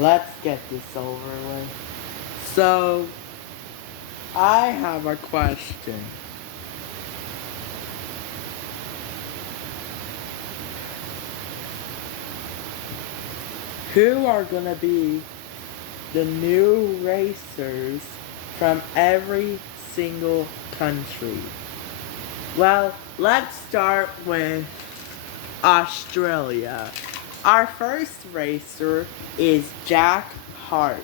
Let's get this over with. So, I have a question. Who are gonna be the new racers from every single country? Well, let's start with Australia. Our first racer is Jack Hart.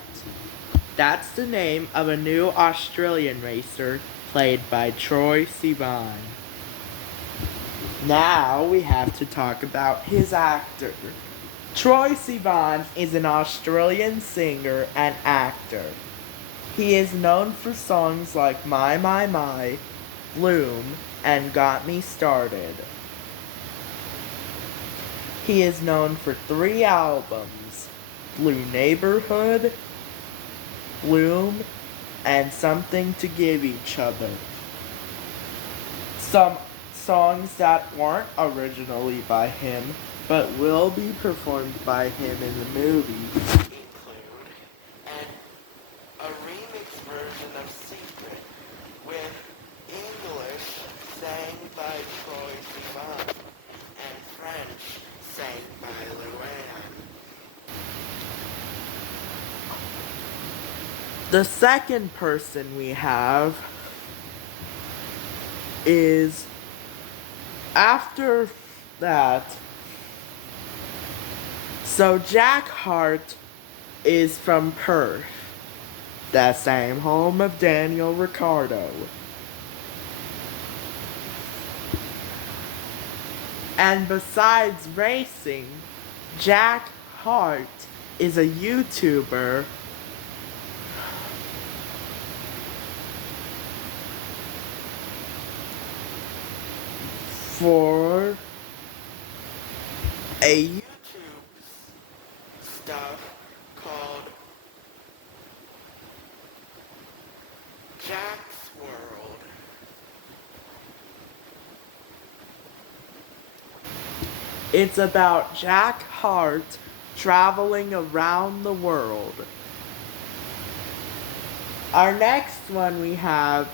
That's the name of a new Australian racer played by Troye Sivan. Now we have to talk about his actor. Troye Sivan is an Australian singer and actor. He is known for songs like My, Bloom, and Got Me Started. He is known for 3 albums, Blue Neighborhood, Bloom, and Something to Give Each Other. Some songs that weren't originally by him, but will be performed by him in the movie, include a remix version of Secret with English sang by Troye Sivan and French sang by Luann. The second person we have is after that. So Jack Hart is from Perth, the same home of Daniel Ricciardo. And besides racing, Jack Hart is a YouTuber for a YouTube stuff called Jack's World. It's about Jack Hart traveling around the world. Our next one we have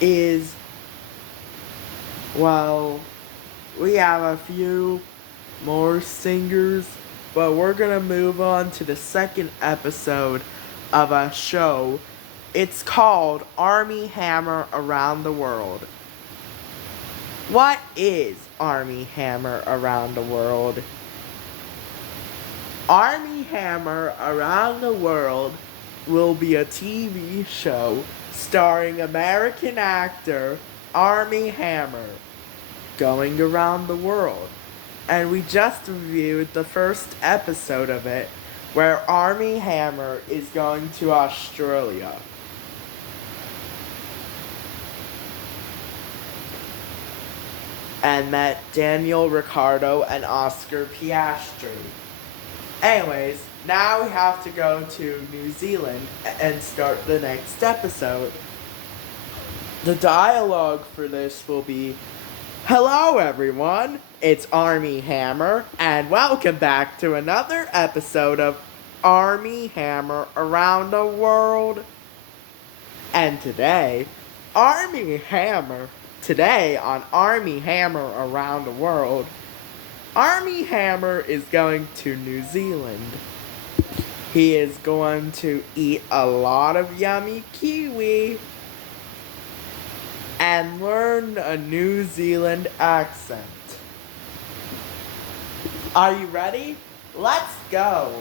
is, well, we have a few more singers, but we're gonna move on to the second episode of a show. It's called Armie Hammer Around the World. What is Armie Hammer Around the World? Armie Hammer Around the World will be a TV show starring American actor Armie Hammer going around the world. And we just reviewed the first episode of it, where Armie Hammer is going to Australia. And met Daniel Ricciardo and Oscar Piastri. Anyways, now we have to go to New Zealand and start the next episode. The dialogue for this will be, "Hello everyone, it's Armie Hammer, and welcome back to another episode of Armie Hammer Around the World. And today on Armie Hammer Around the World, Armie Hammer is going to New Zealand. He is going to eat a lot of yummy kiwi and learn a New Zealand accent. Are you ready? Let's go!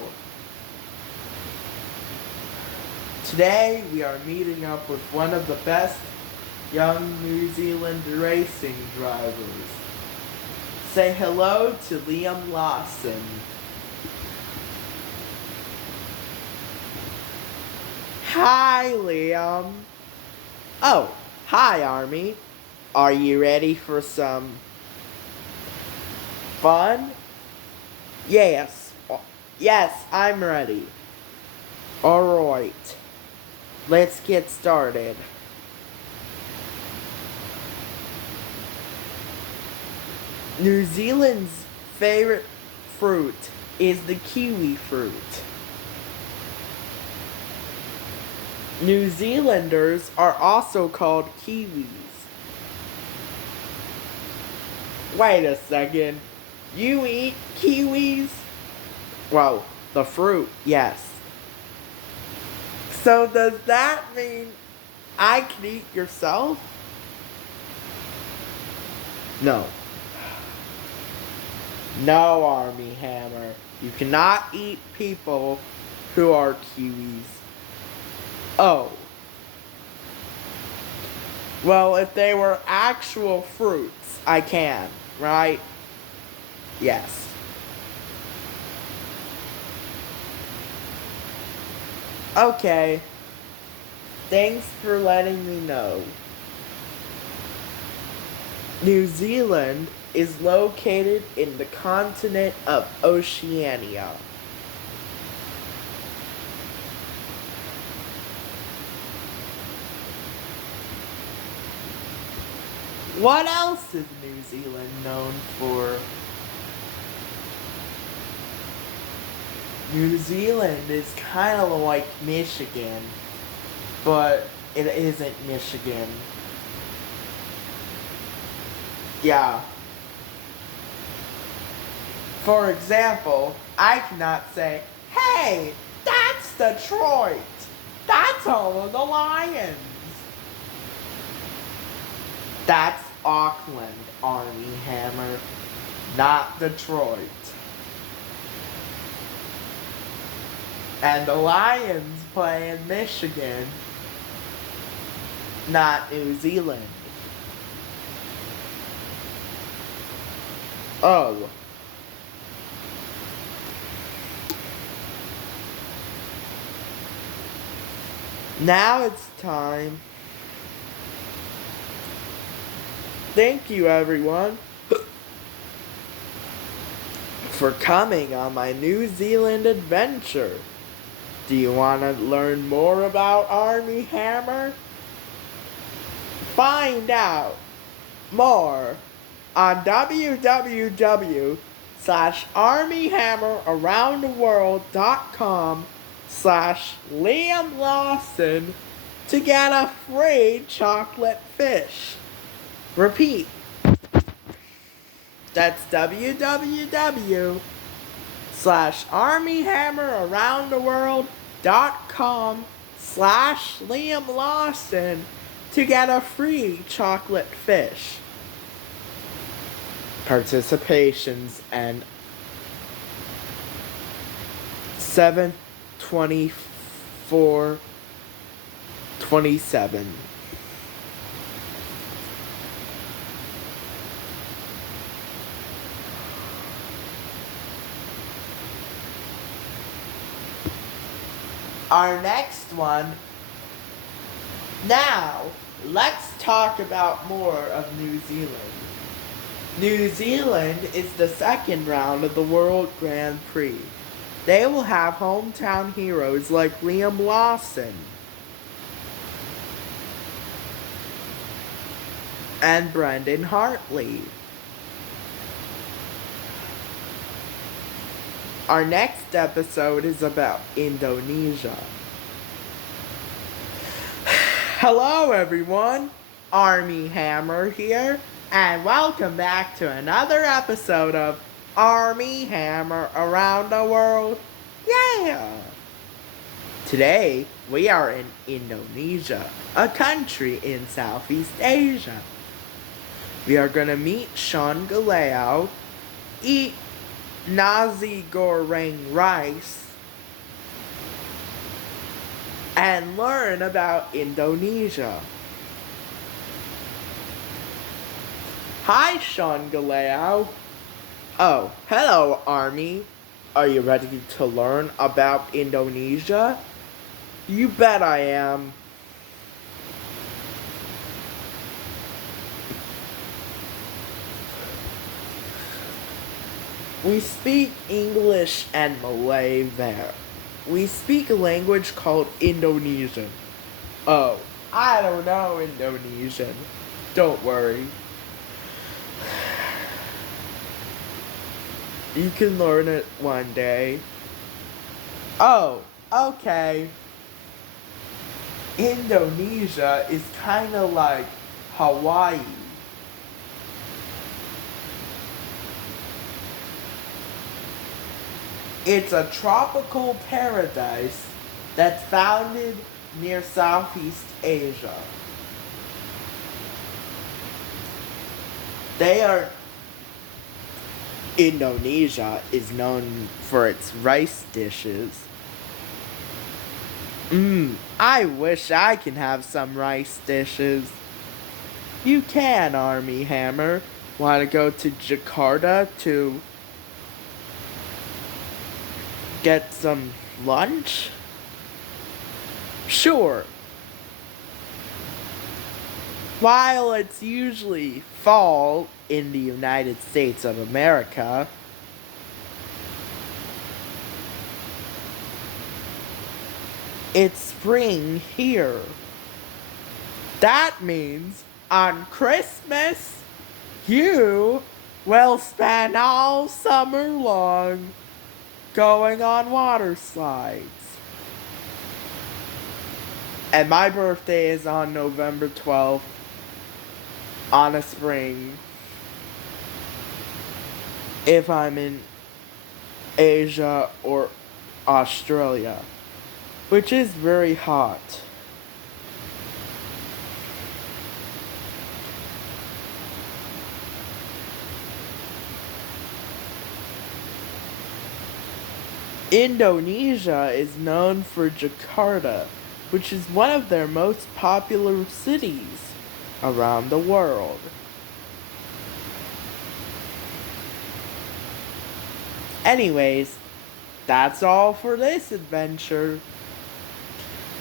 Today we are meeting up with one of the best young New Zealand racing drivers. Say hello to Liam Lawson. Hi, Liam. Oh, hi, Armie. Are you ready for some fun? Yes, I'm ready. Alright, let's get started. New Zealand's favorite fruit is the kiwi fruit. New Zealanders are also called Kiwis. Wait a second. You eat kiwis? Well, the fruit, yes. So does that mean I can eat yourself? No. No, Army Hammer. You cannot eat people who are kiwis. Oh. Well, if they were actual fruits, I can, right? Yes. Okay. Thanks for letting me know. New Zealand is located in the continent of Oceania. What else is New Zealand known for? New Zealand is kind of like Michigan, but it isn't Michigan. Yeah. For example, I cannot say, hey, that's Detroit. That's home of the Lions. That's Auckland, Army Hammer, not Detroit. And the Lions play in Michigan, not New Zealand. Oh. Now it's time. Thank you, everyone, for coming on my New Zealand adventure. Do you want to learn more about Army Hammer? Find out more on www.armyhammeraroundtheworld.com/Liam Lawson to get a free chocolate fish. Repeat. That's www.armyhammeraroundtheworld.com/Liam Lawson to get a free chocolate fish. Participations and 7/24/27. Our next one. Now, let's talk about more of New Zealand. New Zealand is the second round of the World Grand Prix. They will have hometown heroes like Liam Lawson and Brendan Hartley. Our next episode is about Indonesia. Hello everyone, Army Hammer here, and welcome back to another episode of Army Hammer Around the World. Yeah! Today, we are in Indonesia, a country in Southeast Asia. We are gonna meet Sean Galeo, eat nasi goreng rice, and learn about Indonesia. Hi, Sean Galeo. Oh, hello, Army. Are you ready to learn about Indonesia? You bet I am. We speak English and Malay there. We speak a language called Indonesian. Oh, I don't know Indonesian. Don't worry. You can learn it one day. Oh, okay. Indonesia is kind of like Hawaii. It's a tropical paradise that's founded near Southeast Asia. Indonesia is known for its rice dishes. I wish I can have some rice dishes. You can, Army Hammer. Want to go to Jakarta to get some lunch? Sure. While it's usually fall in the United States of America, it's spring here. That means on Christmas, you will spend all summer long going on water slides. And my birthday is on November 12th, on a spring, if I'm in Asia or Australia, which is very hot. Indonesia is known for Jakarta, which is one of their most popular cities around the world. Anyways, that's all for this adventure.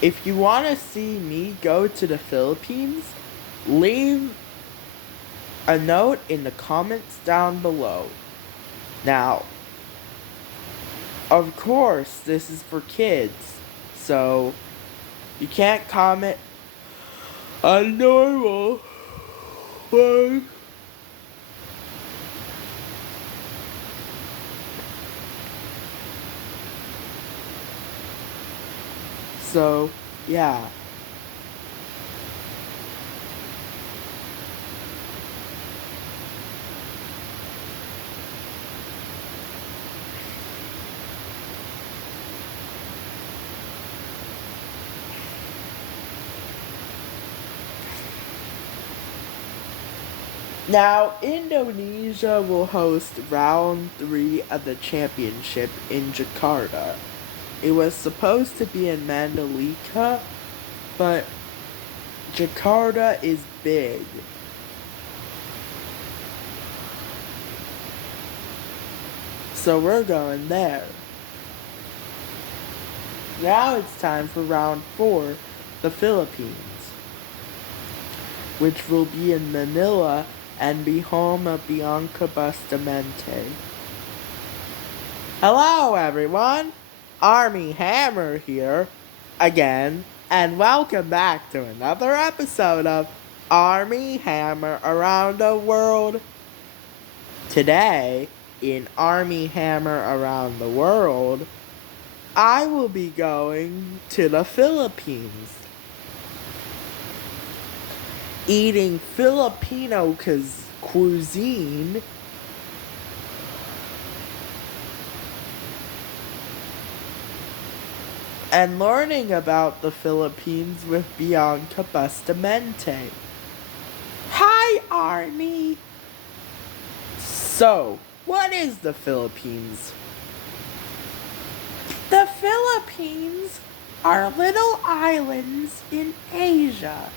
If you want to see me go to the Philippines, leave a note in the comments down below. Now, of course, this is for kids, so you can't comment on normal ones. So, yeah. Now, Indonesia will host round 3 of the championship in Jakarta. It was supposed to be in Mandalika, but Jakarta is big. So we're going there. Now it's time for round 4, the Philippines, which will be in Manila and be home of Bianca Bustamante. Hello everyone! Army Hammer here, again, and welcome back to another episode of Army Hammer Around the World. Today, in Army Hammer Around the World, I will be going to the Philippines, eating Filipino cuisine, and learning about the Philippines with Bianca Bustamante. Hi, Army! So, what is the Philippines? The Philippines are little islands in Asia.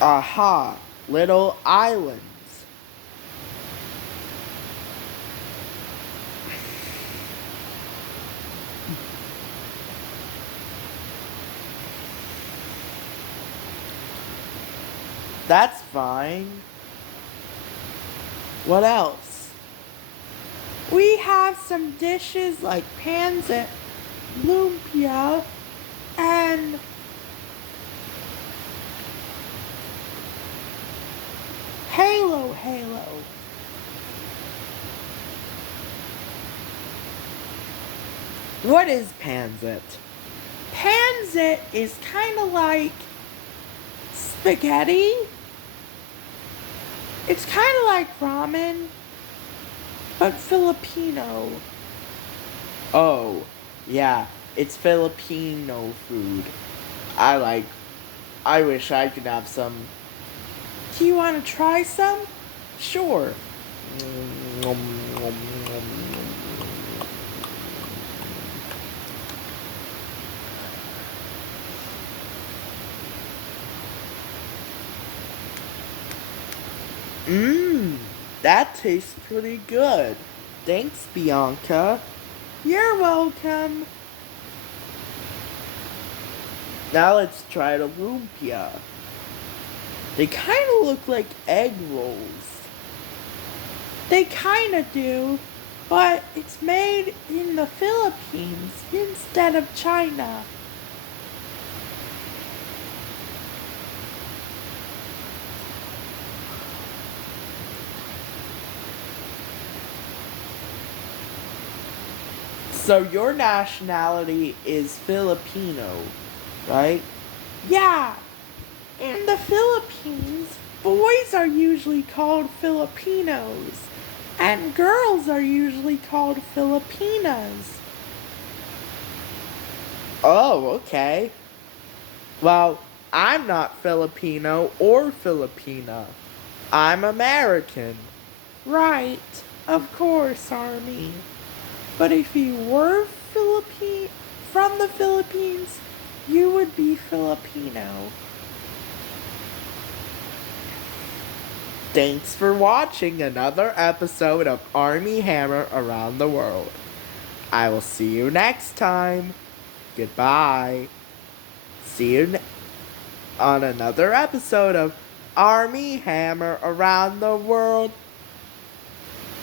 Aha, little islands. That's fine. What else? We have some dishes like pancit, lumpia, and Halo, Halo. What is Pansit? Pansit is kind of like spaghetti. It's kind of like ramen, but Filipino. Oh, yeah, it's Filipino food. I wish I could have some. Do you want to try some? Sure. Mmm, that tastes pretty good. Thanks, Bianca. You're welcome. Now let's try the lumpia. They kind of look like egg rolls. They kind of do, but it's made in the Philippines instead of China. So your nationality is Filipino, right? Yeah. In the Philippines, boys are usually called Filipinos, and girls are usually called Filipinas. Oh, okay. Well, I'm not Filipino or Filipina. I'm American. Right, of course, Army. But if you were from the Philippines, you would be Filipino. Thanks for watching another episode of Armie Hammer Around the World. I will see you next time. Goodbye. See you on another episode of Armie Hammer Around the World.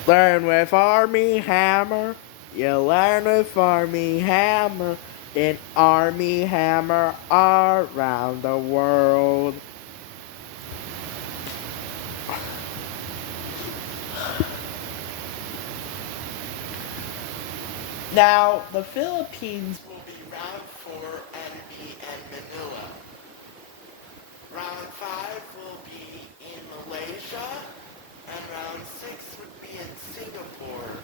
Learn with Armie Hammer. You learn with Armie Hammer. In Armie Hammer Around the World. Now, the Philippines will be round 4 and be in Manila. Round 5 will be in Malaysia, and round 6 would be in Singapore.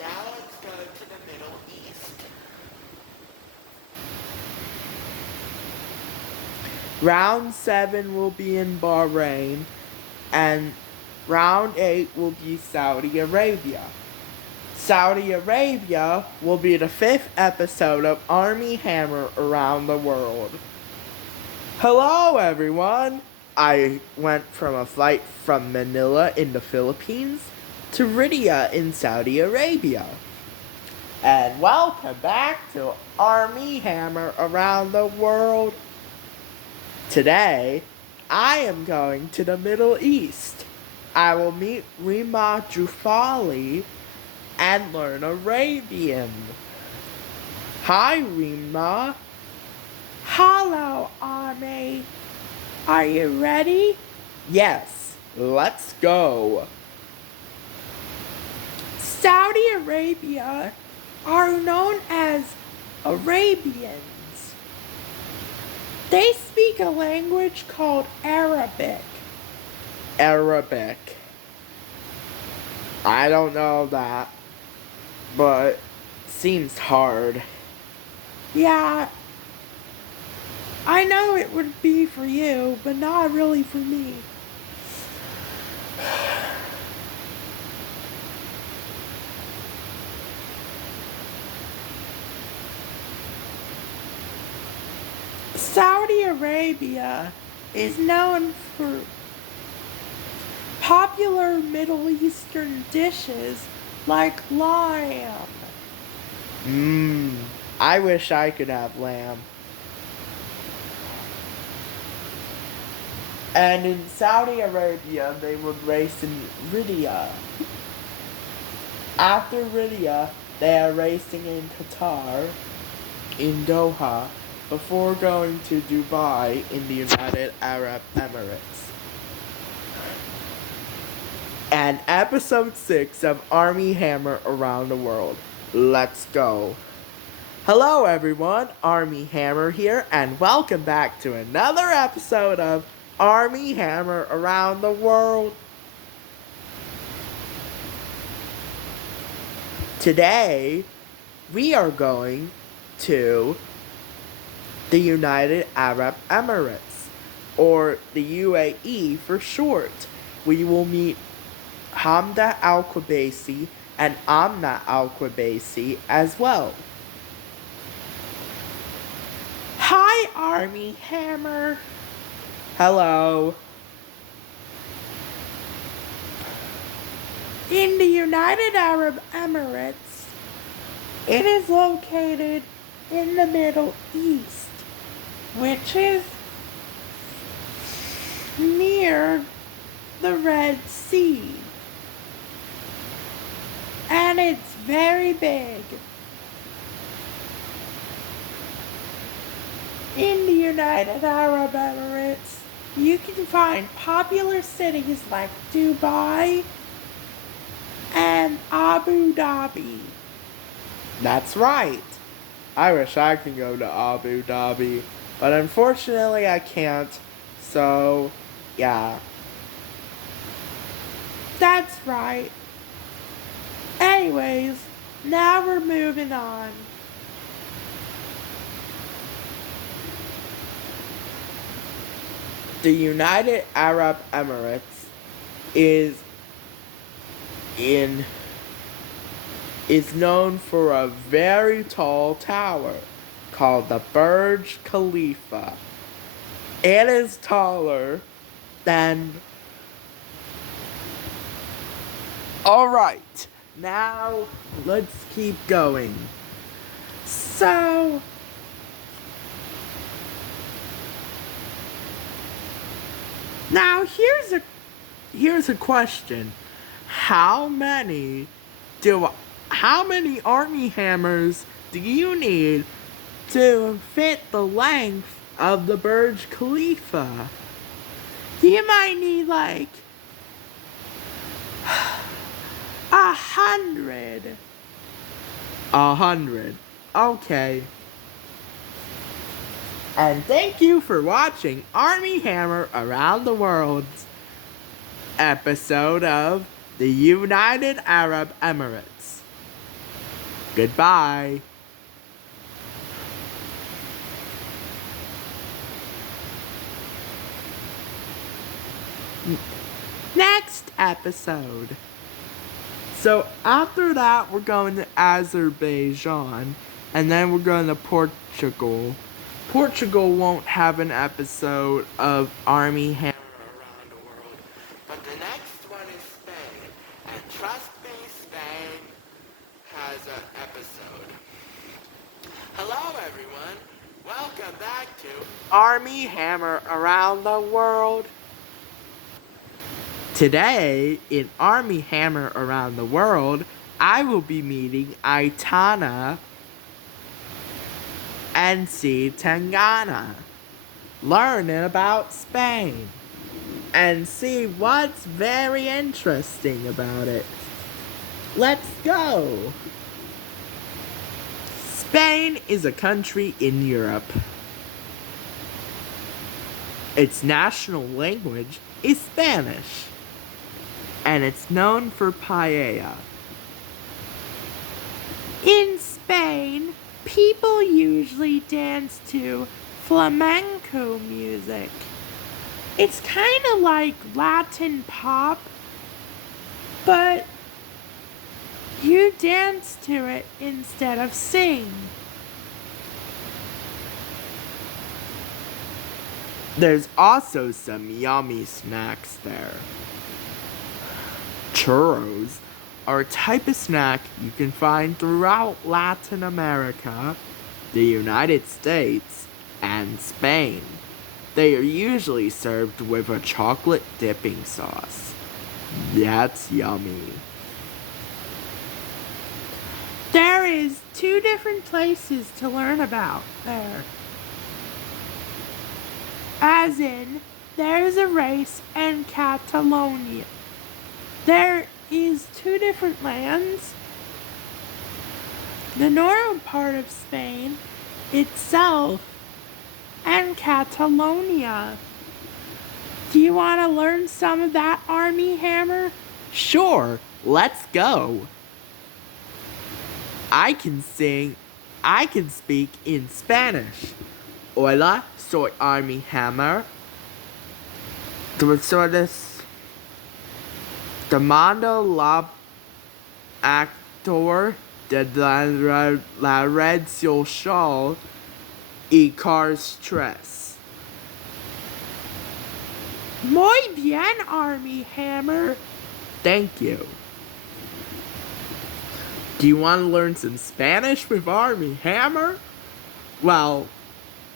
Now let's go to the Middle East. Round 7 will be in Bahrain, and round 8 will be Saudi Arabia. Saudi Arabia will be the 5th episode of Armie Hammer Around the World. Hello, everyone! I went from a flight from Manila in the Philippines to Riyadh in Saudi Arabia. And welcome back to Armie Hammer Around the World. Today, I am going to the Middle East. I will meet Rima Jufali and learn Arabian. Hi, Rima. Hello, Armie. Are you ready? Yes, let's go. Saudi Arabia are known as Arabians. They speak a language called Arabic. Arabic. I don't know that, but seems hard. Yeah, I know it would be for you, but not really for me. Saudi Arabia is known for popular Middle Eastern dishes like lamb. I wish I could have lamb. And in Saudi Arabia, they would race in Riyadh. After Riyadh, they are racing in Qatar, in Doha, before going to Dubai in the United Arab Emirates. and episode 6 of Army Hammer Around the World. Let's go. Hello everyone, Army Hammer here, and welcome back to another episode of Army Hammer Around the World. Today, we are going to the United Arab Emirates, or the UAE for short. We will meet Hamda Al-Qubaisi and Amna Al-Qubaisi as well. Hi, Army Hammer. Hello. In the United Arab Emirates, it is located in the Middle East, which is near the Red Sea. And it's very big. In the United Arab Emirates, you can find popular cities like Dubai and Abu Dhabi. That's right. I wish I could go to Abu Dhabi, but unfortunately I can't. So, yeah. That's right. Anyways, now we're moving on. The United Arab Emirates is known for a very tall tower called the Burj Khalifa. It is taller than... Alright, now let's keep going. So... Now here's a question. How many Army Hammers do you need to fit the length of the Burj Khalifa? You might need like 100. 100. Okay. And thank you for watching Army Hammer Around the World's episode of the United Arab Emirates. Goodbye. Next episode. So after that, we're going to Azerbaijan, and then we're going to Portugal. Portugal won't have an episode of Army Hammer Around the World, but the next one is Spain, and trust me, Spain has an episode. Hello everyone, welcome back to Army Hammer Around the World. Today, in Army Hammer Around the World, I will be meeting Aitana and see Tangana, learning about Spain, and see what's very interesting about it. Let's go! Spain is a country in Europe. Its national language is Spanish, and it's known for paella. In Spain, people usually dance to flamenco music. It's kind of like Latin pop, but you dance to it instead of sing. There's also some yummy snacks there. Churros are a type of snack you can find throughout Latin America, the United States, and Spain. They are usually served with a chocolate dipping sauce. That's yummy. There is 2 different places to learn about there. As in, there's a race in Catalonia. There is two different lands. The northern part of Spain itself and Catalonia. Do you want to learn some of that, Army Hammer? Sure, let's go. I can speak in Spanish. Hola, soy Army Hammer. Demando la actor de la red social y Cars 3. Muy bien, Army Hammer. Thank you. Do you want to learn some Spanish with Army Hammer? Well,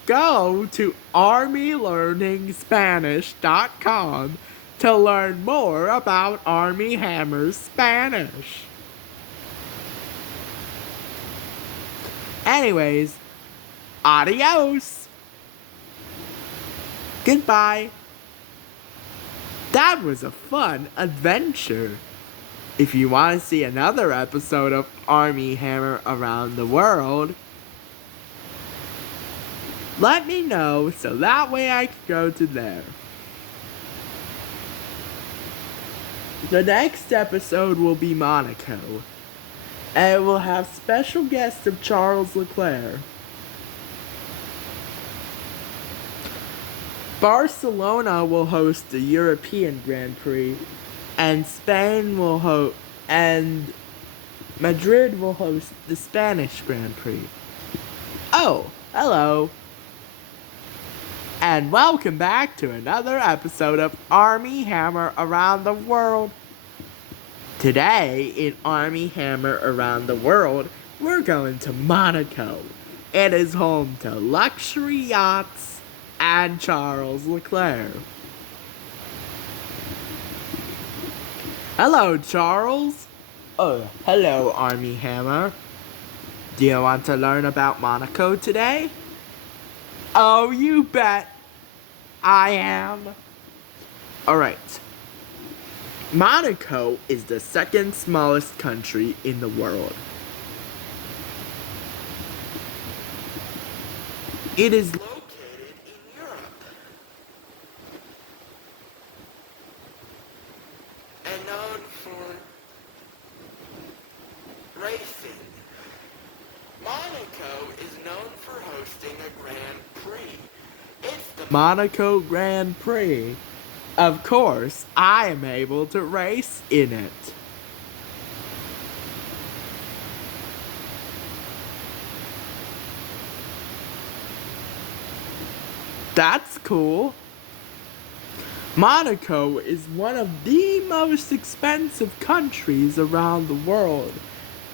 go to armylearningspanish.com to learn more about Army Hammer's Spanish. Anyways, adios. Goodbye. That was a fun adventure. If you want to see another episode of Army Hammer Around the World, let me know so that way I can go to there. The next episode will be Monaco, and it will have special guest of Charles Leclerc. Barcelona will host the European Grand Prix, and and Madrid will host the Spanish Grand Prix. Oh, hello. And welcome back to another episode of Army Hammer Around the World. Today, in Army Hammer Around the World, we're going to Monaco. It is home to luxury yachts and Charles Leclerc. Hello, Charles. Oh, hello, Army Hammer. Do you want to learn about Monaco today? Oh, you bet I am. Alright. Monaco is the second smallest country in the world. It is located in Europe and known for racing. Monaco is known for hosting a Grand Prix. It's the Monaco Grand Prix. Of course, I am able to race in it. That's cool. Monaco is one of the most expensive countries around the world,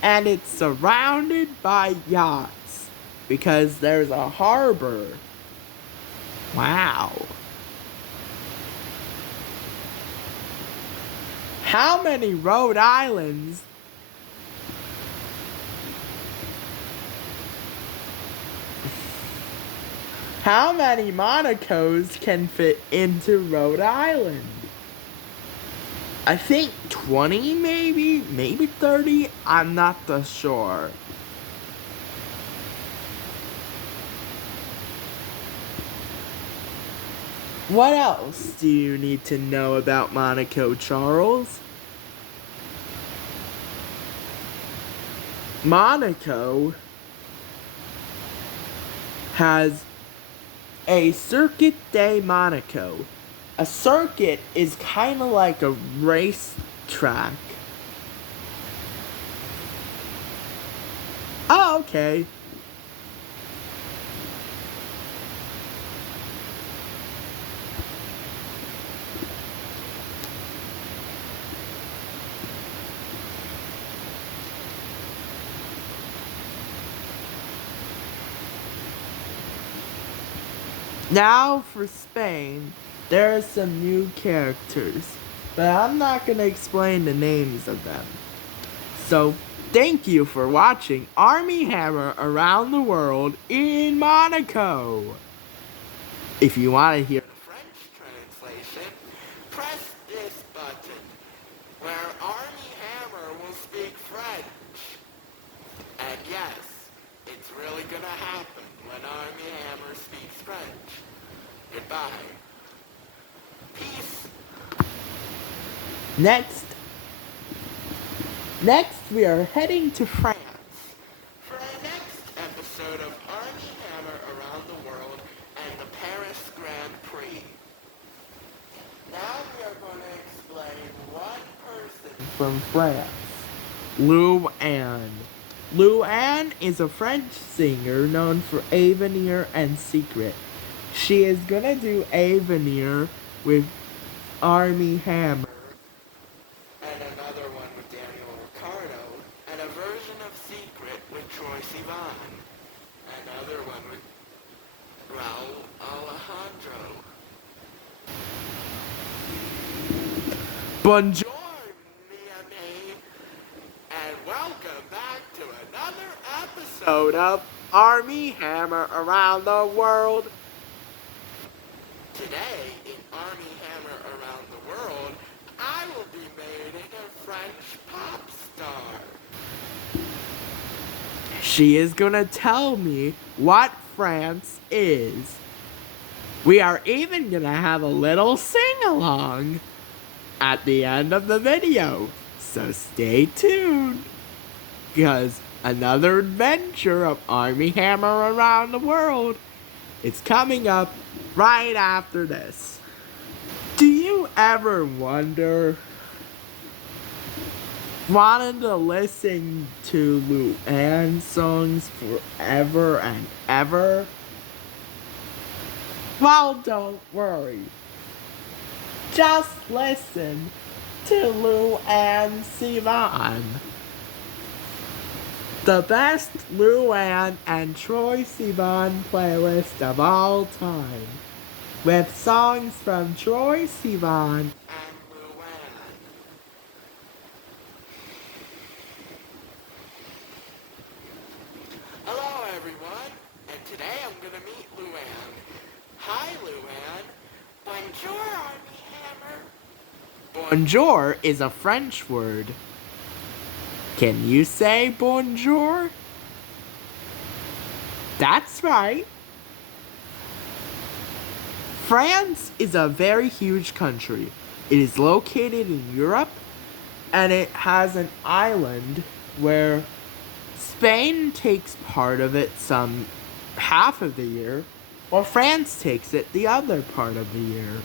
and it's surrounded by yachts because there's a harbor. Wow. How many Rhode Islands How many Monacos can fit into Rhode Island? I think 20 maybe 30, I'm not too sure. What else do you need to know about Monaco, Charles? Monaco has a Circuit de Monaco. A circuit is kind of like a race track. Oh, okay. Now for Spain, there are some new characters, but I'm not going to explain the names of them. So, thank you for watching Army Hammer Around the World in Monaco. If you want to hear the French translation, press this button. where Armie Hammer will speak French. And yes, it's really gonna happen when Armie Hammer speaks French. Goodbye. Peace. Next we are heading to France. For our next episode of Armie Hammer Around the World and the Paris Grand Prix. Now we are going to explain one person From France, Louanne. Louanne is a French singer known for Avenir and Secret. She is gonna do Avenir with Armie Hammer. and another one with Daniel Ricciardo, and a version of Secret with Troye Sivan, another one with Raul Alejandro. Bonjour! Miami, and welcome back to another Episode episode of Armie Hammer Around the World. Today, in Armie Hammer Around the World, I will be made a French pop star. She is gonna tell me what France is. We are even gonna have a little sing-along at the end of the video. So stay tuned, because another adventure of Armie Hammer Around the World is coming up right after this. Do you ever wanted to listen to Louanne songs forever and ever? Well, don't worry. Just listen to Louanne Sivan. The best Louanne and Troye Sivan playlist of all time, with songs from Troye Sivan And Louanne. Hello everyone, and today I'm gonna meet Louanne. Hi Louanne. Bonjour Armie Hammer. Bonjour is a French word. Can you say bonjour? That's right. France is a very huge country. It is located in Europe, and it has an island where Spain takes part of it some half of the year, while France takes it the other part of the year.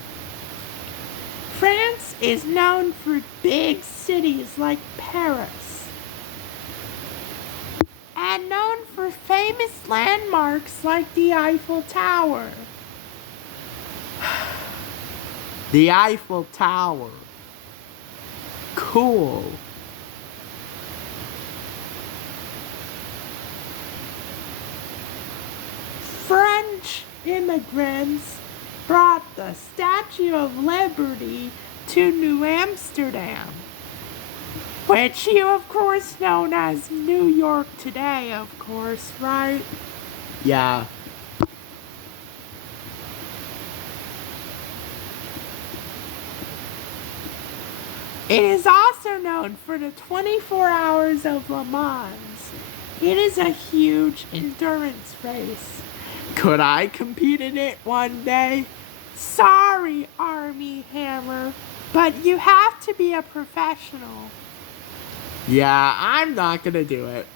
France is known for big cities like Paris, and known for famous landmarks like the Eiffel Tower. The Eiffel Tower. Cool. French immigrants brought the Statue of Liberty to New Amsterdam, which you of course know as New York today, of course, right? Yeah. It is also known for the 24 Hours of Le Mans. It is a huge endurance race. Could I compete in it one day? Sorry, Armie Hammer, but you have to be a professional. Yeah, I'm not gonna do it.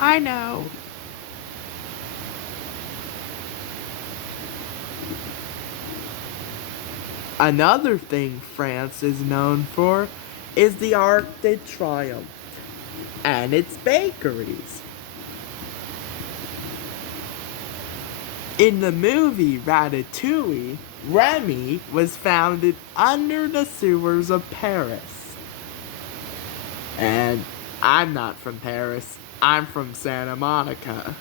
I know. Another thing France is known for is the Arc de Triomphe and its bakeries. In the movie Ratatouille, Remy was founded under the sewers of Paris. And I'm not from Paris, I'm from Santa Monica.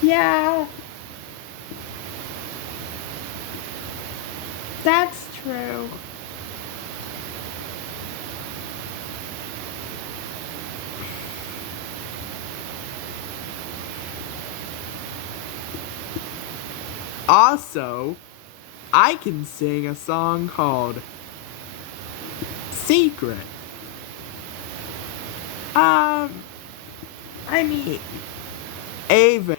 Yeah. That's true. Also, I can sing a song called secret. I mean, Avon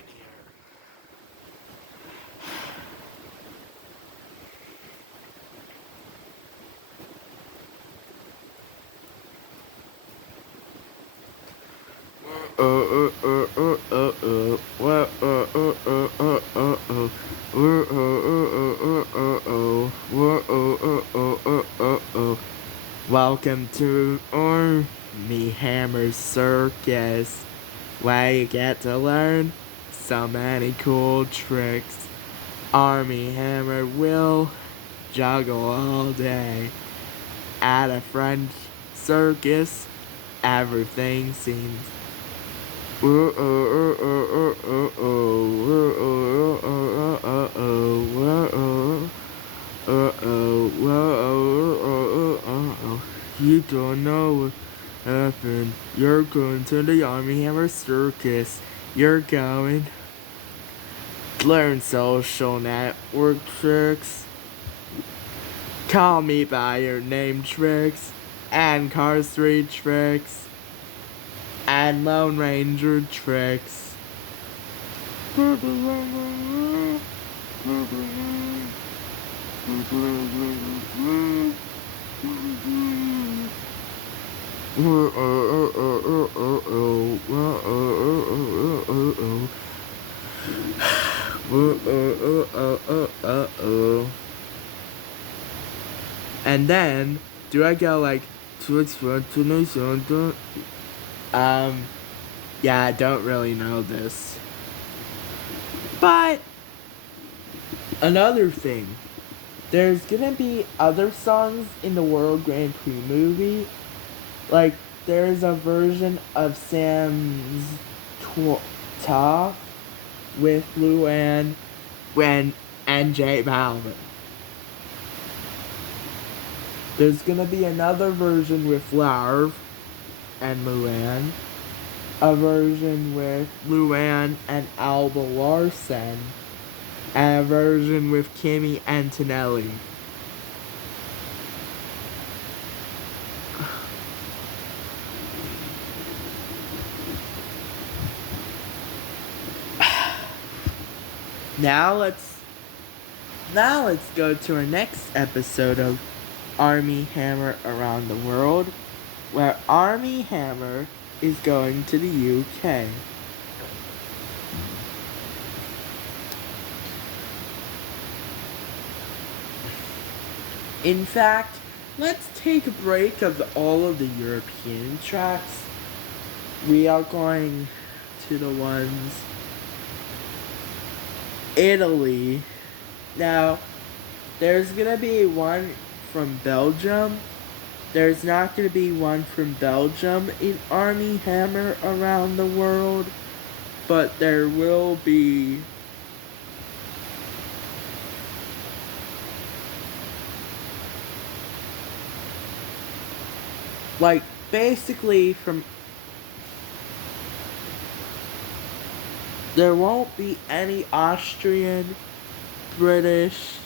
Welcome to Army Hammer Circus, where you get to learn so many cool tricks. Army Hammer will juggle all day. At a French circus, everything seems you don't know what happened. You're going to the Army Hammer Circus. You're going to learn social network tricks. Call me by your name tricks. And Car Street tricks. And Lone Ranger tricks. And then, do I go like to explain to me something? Yeah, I don't really know this. But another thing, there's gonna be other songs in the World Grand Prix movie. Like, there's a version of Sam's Talk with Luann and J Balvin. There's gonna be another version with Larv and Luann. A version with Luann and Alba Larson. And a version with Kimmy Antonelli. Now let's go to our next episode of Army Hammer Around the World, where Army Hammer is going to the UK. In fact, let's take a break of all of the European tracks. We are going to the ones Italy. Now, there's gonna be one from Belgium. There's not gonna be one from Belgium in Army Hammer Around the World, but there will be like basically from there won't be any Austrian, British,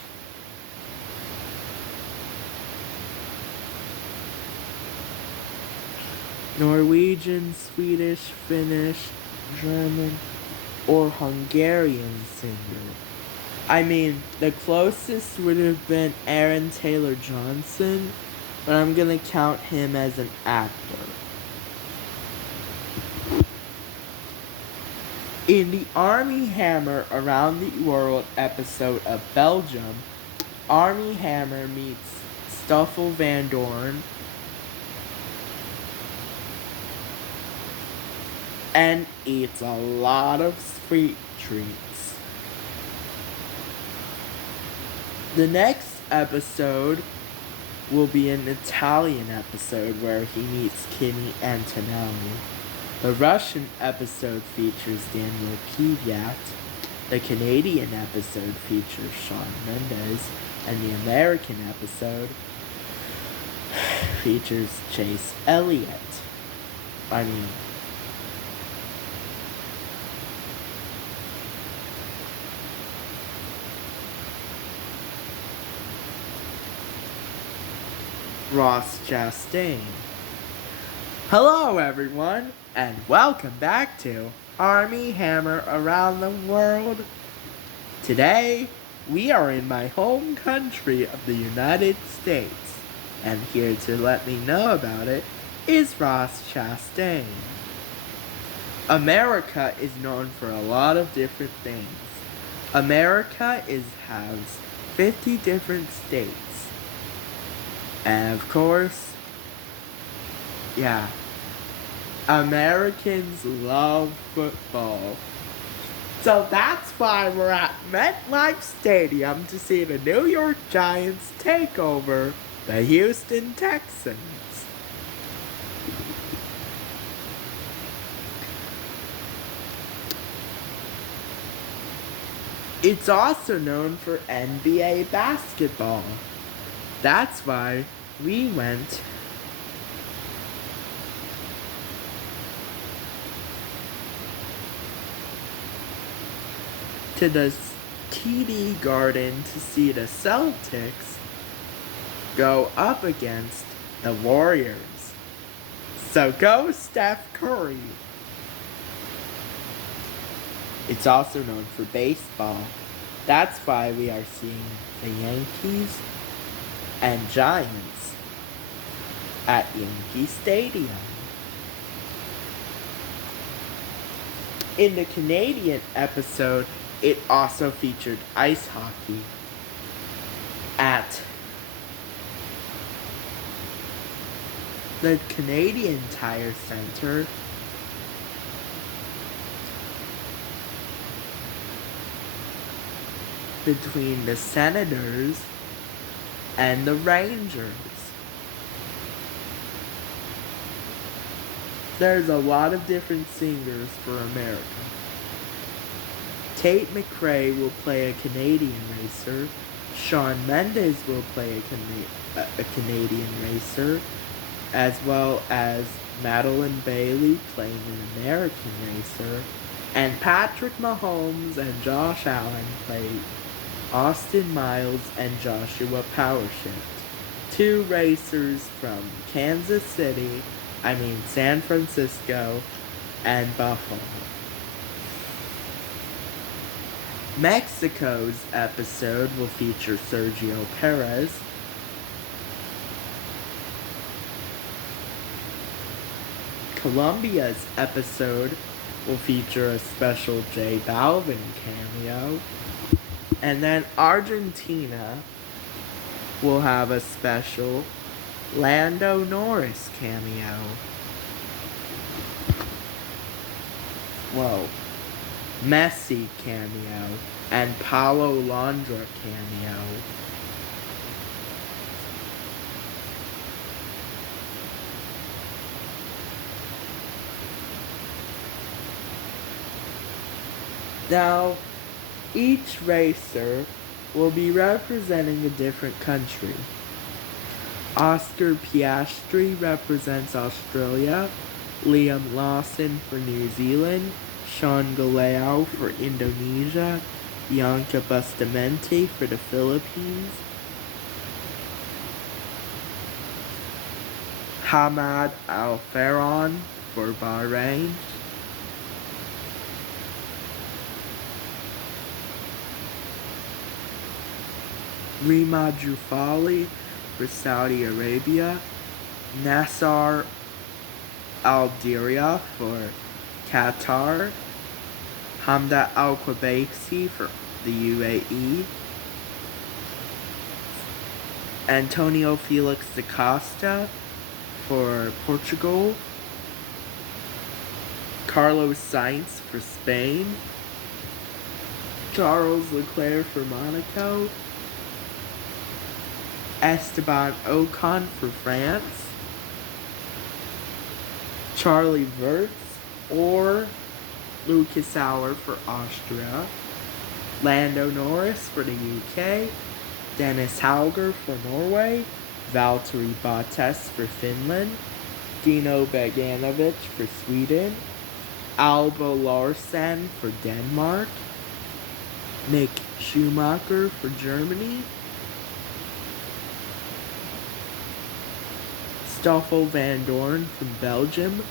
Norwegian, Swedish, Finnish, German, or Hungarian singer. I mean, the closest would have been Aaron Taylor Johnson, but I'm gonna count him as an actor. In the Army Hammer Around the World episode of Belgium, Army Hammer meets Stoffel Van Dorn and eats a lot of sweet treats. The next episode will be an Italian episode where he meets Kimmy Antonelli. The Russian episode features Daniel Kvyat. The Canadian episode features Shawn Mendes. And the American episode features Chase Elliott. Ross Chastain. Hello everyone, and welcome back to Army Hammer Around the World. Today, we are in my home country of the United States, and here to let me know about it is Ross Chastain. America is known for a lot of different things. America has 50 different states. And of course, Americans love football. So that's why we're at MetLife Stadium to see the New York Giants take over the Houston Texans. It's also known for NBA basketball. That's why we went to the TD Garden to see the Celtics go up against the Warriors. So go Steph Curry. It's also known for baseball. That's why we are seeing the Yankees and Giants at Yankee Stadium. In the Canadian episode, it also featured ice hockey at the Canadian Tire Center. Between the Senators and the Rangers. There's a lot of different singers for America. Tate McRae will play a Canadian racer. Shawn Mendes will play a Canadian racer, as well as Madeline Bailey playing an American racer, and Patrick Mahomes and Josh Allen play Austin Miles and Joshua Powershift, two racers from San Francisco, and Buffalo. Mexico's episode will feature Sergio Perez. Colombia's episode will feature a special J Balvin cameo. And then Argentina will have a special Lando Norris cameo. Messi cameo and Paulo Londra cameo. Now, each racer will be representing a different country. Oscar Piastri represents Australia, Liam Lawson for New Zealand, Sean Galao for Indonesia, Bianca Bustamante for the Philippines, Hamad Al-Farron for Bahrain, Rima Jufali for Saudi Arabia, Nassar Al-Diriyah for Qatar, Hamda Al-Qubaisi for the UAE, Antonio Felix da Costa for Portugal, Carlos Sainz for Spain, Charles Leclerc for Monaco, Esteban Ocon for France, Charlie Wirtz or Lucas Sauer for Austria, Lando Norris for the UK, Dennis Hauger for Norway, Valtteri Bottas for Finland, Dino Beganovic for Sweden, Alba Larsen for Denmark, Mick Schumacher for Germany, Stoffel van Dorn from Belgium,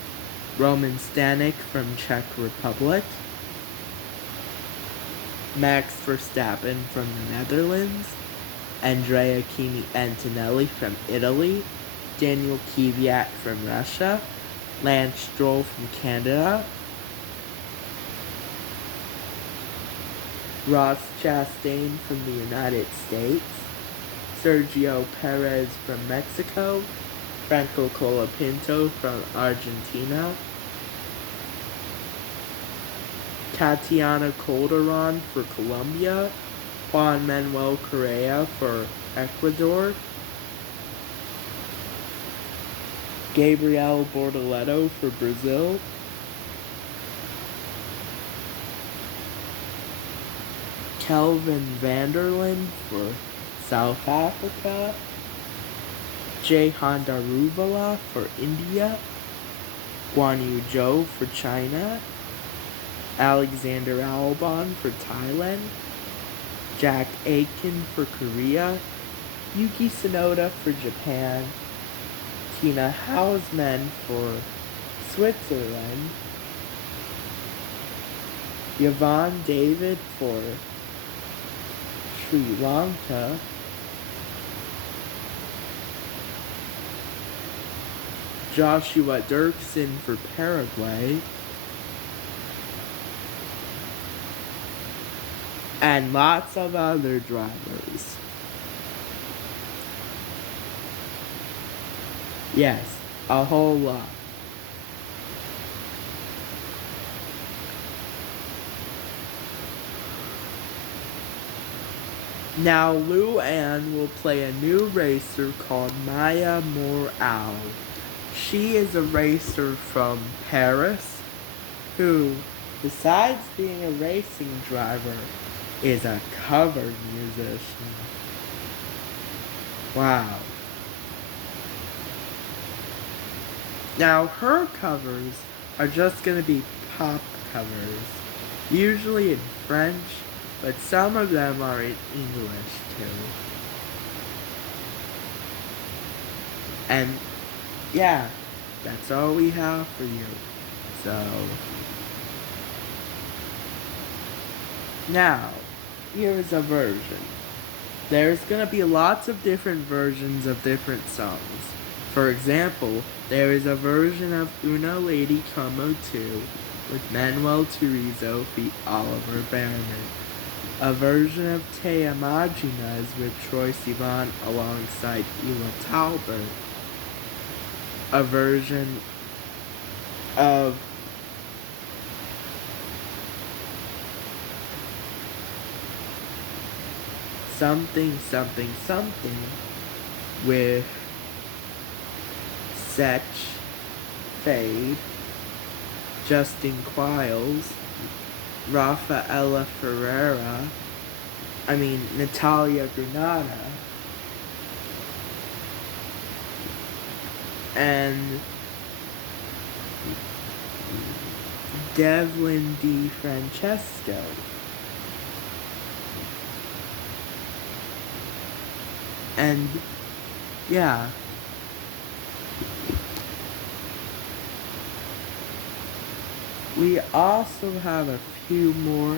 Roman Stanek from Czech Republic, Max Verstappen from the Netherlands, Andrea Kimi Antonelli from Italy, Daniel Kvyat from Russia, Lance Stroll from Canada, Ross Chastain from the United States, Sergio Perez from Mexico, Franco Colapinto from Argentina, Tatiana Calderon for Colombia, Juan Manuel Correa for Ecuador, Gabriel Bortoleto for Brazil, Kelvin Vanderlyn for South Africa, Jay Hondaruvala for India, Guan Yu Zhou for China, Alexander Albon for Thailand, Jack Aitken for Korea, Yuki Tsunoda for Japan, Tina Hausman for Switzerland, Yvonne David for Sri Lanka, Joshua Dirksen for Paraguay, and lots of other drivers. Yes, a whole lot. Now Luann will play a new racer called Maya Morale. She is a racer from Paris who, besides being a racing driver, is a cover musician. Wow. Now her covers are just going to be pop covers, usually in French, but some of them are in English too. And yeah, that's all we have for you. So now, here is a version. There's gonna be lots of different versions of different songs. For example, there is a version of Una Lady Como 2 with Manuel Turizo feat Oliver Behrman. A version of Te Imaginas with Troye Sivan alongside Ela Talbert. A version of Something Something Something with Setch, Fade, Justin Quiles, Rafaela Ferreira, Natalia Granada, and Devlin D. Francesco. And yeah. We also have a few more.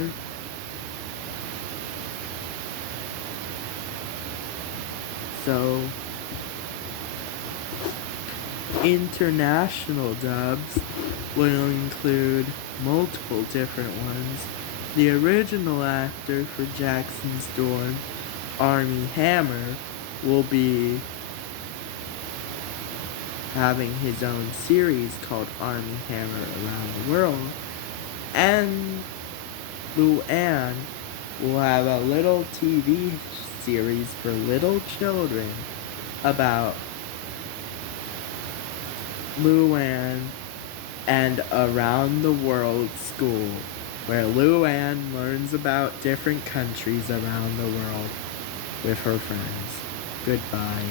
So, international dubs will include multiple different ones. The original actor for Jackson Storm, Armie Hammer, will be having his own series called Armie Hammer Around the World, and Luann will have a little TV series for little children about Luann and Around the World School, where Luann learns about different countries around the world with her friends. Goodbye.